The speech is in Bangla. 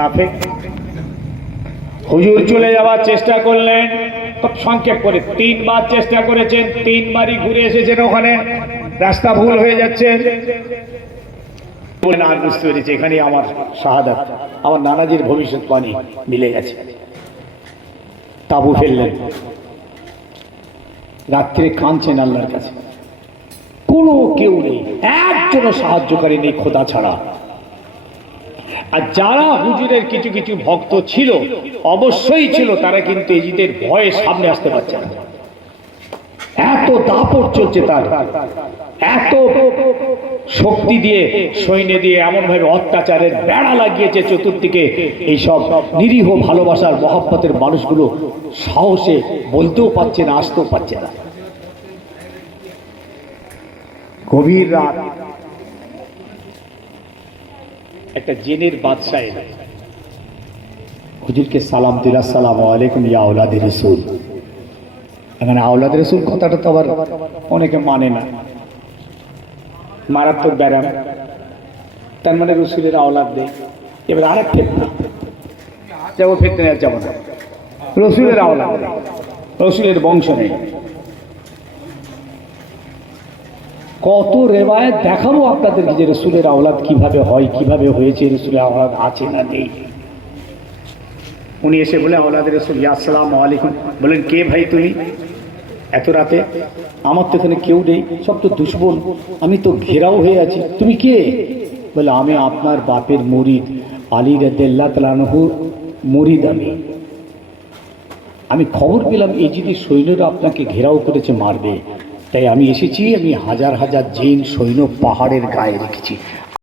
মুনাফিক। হুজুর চলে যাওয়ার চেষ্টা করলেন, খুব সংক্ষেপ করে 3 বার চেষ্টা করেছেন, 3 বারই ঘুরে এসেছেন ওখানে, রাস্তা ভুল হয়ে যাচ্ছে। বলেন আর বুঝতে পেরেছি এখানে আমার শাহাদাত, আমার নানাজির ভবিষ্যৎবাণী মিলে গেছে। তাবু ফেললেন, রাত্রে কাঁদছেন আল্লাহর কাছে, কোনো কেউ নেই, একজনও সাহায্যকারী নেই খোদা ছাড়া। আর যারা হুজুরের কিছু কিছু ভক্ত ছিল, অবশ্যই ছিল, তারা কিন্তু এজিদের ভয়ে সামনে আসতে পারছে না। এত দাপট চলছে তার, এত শক্তি দিয়ে সৈন্য দিয়ে এমন ভাবে অত্যাচারের বেড়া লাগিয়েছে চতুর্দিকে। এইসব নিরীহ ভালোবাসার মহব্বতের মানুষগুলো সাহসে বলতেও পারছে না, আসতেও পারছে না। গভীর রাত, একটা জিনের বাদশাহ এলো, হুজুরকে সালাম দিল, আসসালামু আলাইকুম ইয়া আওলাদ রাসূল। এখানে আওলাদ রাসূল কথাটা তো আবার অনেকে মানে না, মারাত্মক ব্যারাম, তার মানে রসুলের আওলাদ দেয়। এবার আরেক ফেতনা, যাবো ফেতনা যাবো না, রসুলের আওলাদ নেই, রসুলের বংশ নেই। কত রেওয়ায়েত দেখাবো আপনাদেরকে যে রসুলের আওলাদ কিভাবে হয়, কিভাবে হয়েছে, রসুলের আওলাদ আছে না নেই। উনি এসে বলে আওলাদ রসুল, ইয়া আসসালামু আলাইকুম। বলেন কে ভাই তুমি এত রাতে? আমার তো এখানে কেউ নেই, সব তো দুশমন, আমি তো ঘেরাও হয়ে আছি, তুমি কে? বলে আমি আপনার বাপের মুরিদ, আলী রাদিয়াল্লাহু তাআলা আনহু মুরিদ। আমি খবর পেলাম এজিদের সৈন্যরা আপনাকে ঘেরাও করেছে, মারবে, তাই আমি এসেছি। আমি হাজার হাজার জিন সৈন্য পাহাড়ের গায়ে রেখেছি,